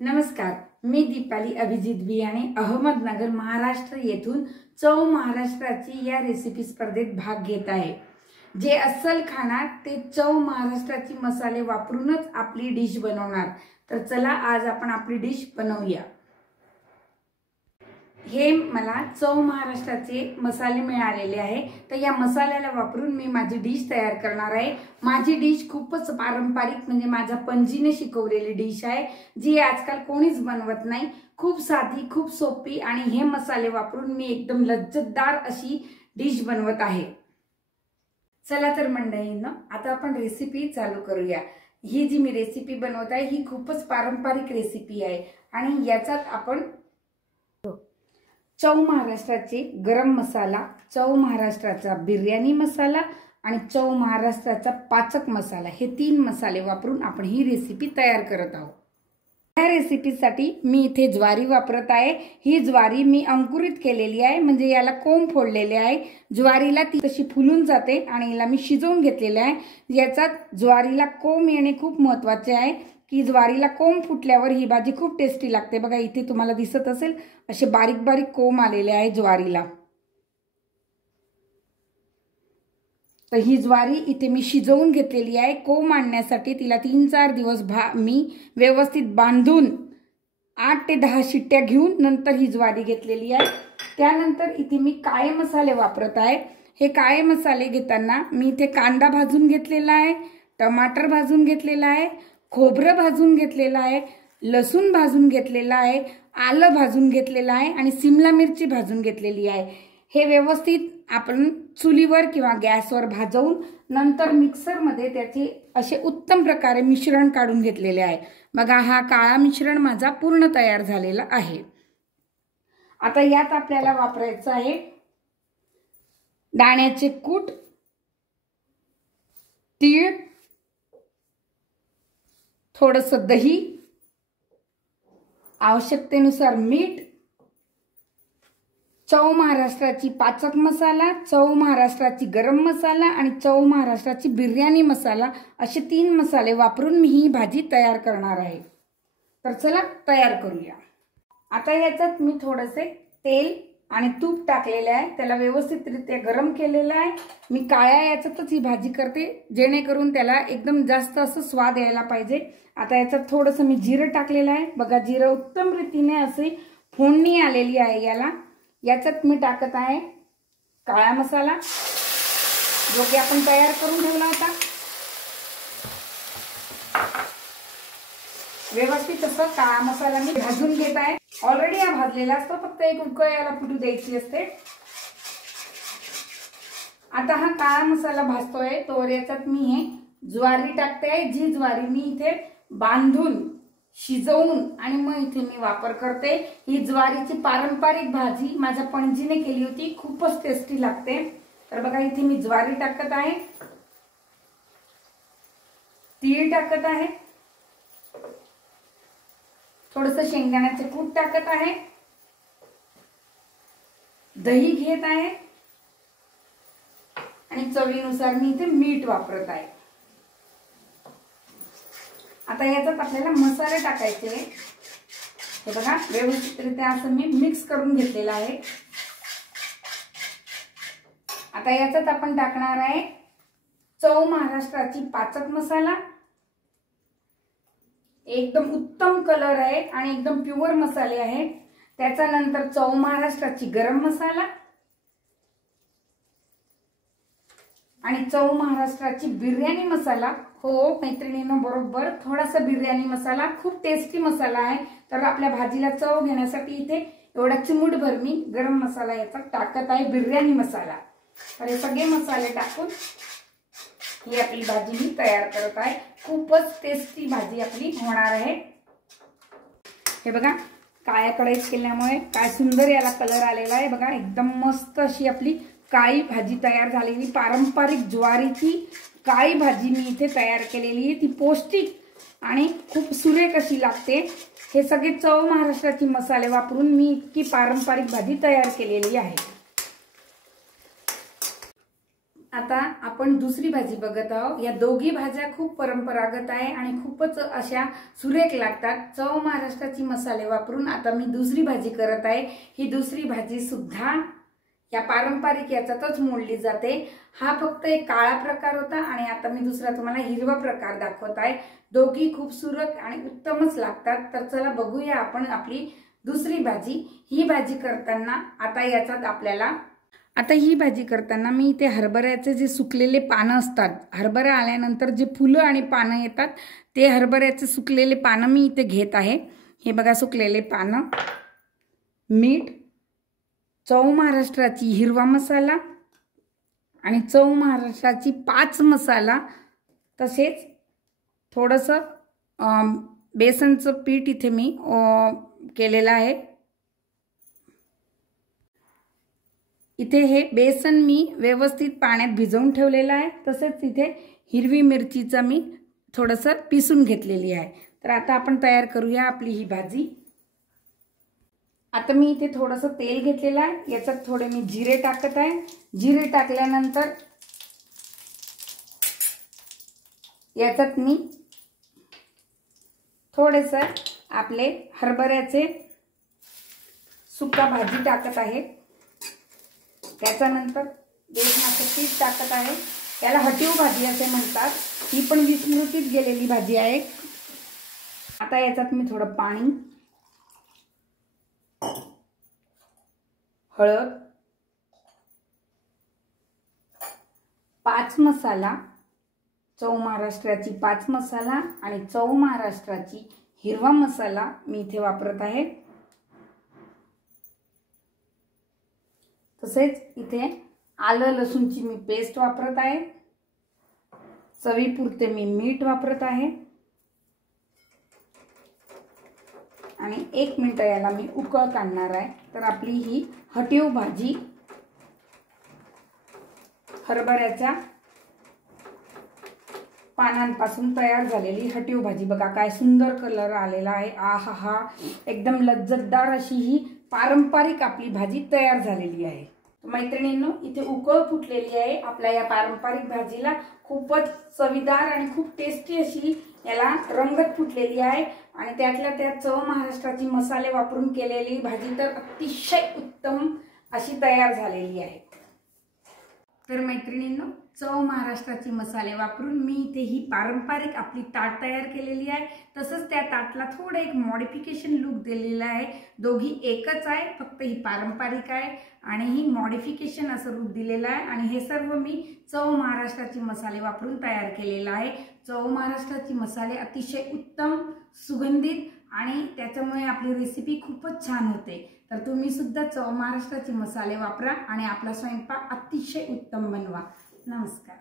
नमस्कार, मी दीपाली अभिजित बियाणे अहमदनगर महाराष्ट्र येथून चव महाराष्ट्राची या रेसिपी स्पर्धेत भाग घेत आहे। जे अस्सल खाणार ते चव महाराष्ट्राची मसाले वापरूनच आपली डिश बनवणार। तर चला आज आपण आपली डिश बनवूया। हे मला चव महाराष्ट्राचे मसाले मिळालेले आहे, तर या मसाल्याला वापरून मी माझी डिश तयार करणार आहे। माझी डिश खूपच पारंपरिक म्हणजे माझ्या पणजीने शिकवलेली डिश आहे, जी आजकाल कोणीच बनवत नाही। खूप साधी, खूप सोपी आणि हे मसाले वापरून मी एकदम लज्जतदार अशी डिश बनवत आहे। चला तर मंडळींनो, आता आपण रेसिपी चालू करूया। ही जी मी रेसिपी बनवत आहे ही खूपच पारंपरिक रेसिपी आहे आणि याच्यात आपण चव महाराष्ट्राचे गरम मसाला, चव महाराष्ट्राचा बिर्याणी मसाला आणि चव महाराष्ट्राचा पाचक मसाला हे 3 मसाले वापरून आपण ही रेसिपी तयार करत आहोत। या रेसिपीसाठी मी इथे ज्वारी वापरत आहे। ही ज्वारी मी अंकुरित केलेली आहे, म्हणजे याला कोंब फोडलेले आहे। ज्वारीला ती तशी फुलून जाते आणि याला मी शिजवून घेतलेले आहे। याच्यात ज्वारीला कोंब येणे खूप महत्त्वाचे आहे की ज्वारीला कोंब फुटल्यावर ही भाजी खूप टेस्टी लागते। बघा इथे तुम्हाला दिसत असेल असे बारीक बारीक कोंब आलेले आहे ज्वारीला। तर ही ज्वारी इथे मी शिजवून घेतलेली आहे। कोंब आणण्यासाठी तिला 3-4 दिवस मी व्यवस्थित बांधून 8 ते 10 शिट्ट्या घेऊन नंतर ही ज्वारी घेतलेली आहे। त्यानंतर इथे मी काळे मसाले वापरत आहे। हे काळे मसाले घेताना मी इथे कांदा भाजून घेतलेला आहे, टमाटर भाजून घेतलेला आहे, खोबरं भाजून घेतलेलं आहे, लसूण भाजून घेतलेला आहे, आलं भाजून घेतलेलं आहे आणि सिमला मिरची भाजून घेतलेली आहे। हे व्यवस्थित आपण चुलीवर किंवा गॅसवर भाजवून नंतर मिक्सरमध्ये त्याचे असे उत्तम प्रकारे मिश्रण काढून घेतलेले आहे। बघा हा काळा मिश्रण माझा पूर्ण तयार झालेला आहे। आता यात आपल्याला वापरायचं आहे दाण्याचे कूट, तीळ, थोडंसं दही, आवश्यकतेनुसार मीठ, चव महाराष्ट्राची पाचक मसाला, चव महाराष्ट्राची गरम मसाला आणि चव महाराष्ट्राची बिर्याणी मसाला असे 3 मसाले वापरून मी ही भाजी तयार करणार आहे। तर चला तयार करूया। आता याच्यात मी थोडेसे तेल आणि तूप टाकलेले आहे, त्याला व्यवस्थितरित्या गरम केलेलं आहे। मी काळ्या याच्यातच ही भाजी करते जेणेकरून त्याला एकदम जास्त असं स्वाद यायला पाहिजे। आता याच्यात थोडंसं मी जिरं टाकलेलं आहे। बघा जिरं उत्तम रीतीने असे फोडणी आलेली आहे याला। याच्यात मी टाकत आहे काळा मसाला जो की आपण तयार करून ठेवला होता। व्यवस्थित असं काळा मसाला मी भाजून घेत आहे। ऑलरेडी हा भाजलेला असतो, फक्त एक उकळी याला फुटू द्यायची असते। आता हा काळा मसाला भाजतोय तोवर याच्यात मी हे ज्वारी टाकते, जी ज्वारी मी इथे बांधून शिजवून आणि मग इथे मी वापर करते। ही ज्वारीची पारंपरिक भाजी माझ्या पणजीने केली होती, खूपच टेस्टी लागते। तर बघा इथे मी ज्वारी टाकत आहे, तीळ टाकत आहे, थोडंसं शेंगदाण्याचे कूट टाकत आहे, दही घेत आहे आणि चवीनुसार मी इथे मीठ वापरत आहे। आता याच्यात आपल्याला मसाले टाकायचे। हे बघा व्यवस्थितरित्या असं मी मिक्स करून घेतलेलं आहे। आता याच्यात आपण टाकणार आहे चव महाराष्ट्राची पाचक मसाला, एकदम उत्तम कलर आहे आणि एकदम प्युअर मसाले आहे। त्याच्यानंतर चव महाराष्ट्राची गरम मसाला आणि चव महाराष्ट्राची बिर्याणी मसाला। हो मैत्रिणींनो, बरोबर थोडासा बिर्याणी मसाला, खूप टेस्टी मसाला आहे। तर आपल्या भाजीला चव घेण्यासाठी इथे एवढा चिमूटभर मी गरम मसाला याचा टाकत आहे, बिर्याणी मसाला। तर हे सगळे मसाले टाकून ही आपली भाजी मी तयार करत आहे। खूपच टेस्टी भाजी आपली होणार आहे। हे बघा काळ्या कढईत केल्यामुळे काय सुंदर याला कलर आलेला आहे। बघा एकदम मस्त अशी आपली काळी भाजी तयार झालेली। पारंपरिक ज्वारीची काळी भाजी मी इथे तयार केलेली आहे। ती पौष्टिक आणि खूप सुरेख अशी लागते। हे सगळे चव महाराष्ट्राची मसाले वापरून मी इतकी पारंपरिक भाजी तयार केलेली आहे। आता आपण दुसरी भाजी बघत आहोत। या दोघी भाज्या खूप परंपरागत आहे आणि खूपच अशा सुरेख लागतात। चव महाराष्ट्राची मसाले वापरून आता मी दुसरी भाजी करत आहे। ही दुसरी भाजी सुद्धा या पारंपरिक याच्यातच मोडली जाते। हा फक्त एक काळा प्रकार होता आणि आता मी दुसरा तुम्हाला हिरवा प्रकार दाखवत आहे। दोघी खूप सुरेख आणि उत्तमच लागतात। तर चला बघूया आपण आपली दुसरी भाजी। ही भाजी करताना आता याच्यात आपल्याला ही भाजी करताना मी इथे हरभऱ्याचे जे सुकलेले पानं असतात, हरभरा आल्यानंतर जे फुलं आणि पानं येतात ते हरभऱ्याचे सुकलेले पानं मी इथे घेत आहे। हे बघा सुकलेले पानं, मीठ, चव महाराष्ट्राची हिरवा मसाला आणि चव महाराष्ट्राची 5 मसाला, तसेच थोडंसं बेसनचं पीठ इथे मी केलेलं आहे। इथे हे बेसन मी व्यवस्थित पाण्यात भिजवून ठेवलेलं आहे। तसेच इथे हिरवी मिरचीचं मी थोडंसं पिसून घेतलेली आहे। तर आता आपण तयार करूया आपली ही भाजी। आता मी इथे थोडंसं तेल घेतलेलं आहे। याच्यात थोडे मी जिरे टाकत आहे। जिरे टाकल्यानंतर याच्यात मी थोडेसे आपले हरभऱ्याचे सुका भाजी टाकत आहे। त्याच्यानंतर बेसनाचं पीठ टाकत आहे। याला हटीव भाजी असे म्हणतात। ही पण विस्मृतीत गेलेली भाजी आहे। आता याच्यात मी थोडं पाणी, हळद, 5 मसाला, चव महाराष्ट्राची 5 मसाला आणि चव महाराष्ट्राची हिरवा मसाला मी इथे वापरत आहे। तसेच इथे आलं लसूणची मी पेस्ट वापरत आहे। चवीपुरते मी मीठ वापरत आहे आणि 1 मिनिट याला मी उकळ काढणार आहे। तर आपली ही हटीव भाजी हरभऱ्याच्या पानांपासून तयार झालेली हटीव भाजी, बघा काय सुंदर कलर आलेला आहे। आहा, एकदम लज्जतदार अशी ही पारंपरिक आपली भाजी तयार झालेली आहे। मैत्रिणींनो, इथे उकळ फुटलेली आहे। आपल्या या पारंपरिक भाजीला खूपच चवीदार आणि खूप टेस्टी अशी याला रंगत फुटलेली आहे आणि त्यातल्या त्यात चव महाराष्ट्राची मसाले वापरून केलेली भाजी तर अतिशय उत्तम अशी तयार झालेली आहे। तर मैत्रिणींनो, चव महाराष्ट्राची मसाले वापरून मी इथे ही पारंपरिक आपली ताट तयार केलेली आहे। तसंच त्या ताटला थोडं एक मॉडिफिकेशन लुक दिलेला आहे। दोघी एकच आहे, फक्त ही पारंपरिक आहे आणि ही मॉडिफिकेशन असं रूप दिलेलं आहे आणि हे सर्व मी चव महाराष्ट्राची मसाले वापरून तयार केलेलं आहे। चव महाराष्ट्राची मसाले अतिशय उत्तम, सुगंधित आणि त्याच्यामुळे आपली रेसिपी खूपच छान होते। तर तुम्ही सुद्धा चव महाराष्ट्राची मसाले वापरा आणि आपला स्वयंपाक अतिशय उत्तम बनवा। नमस्कार।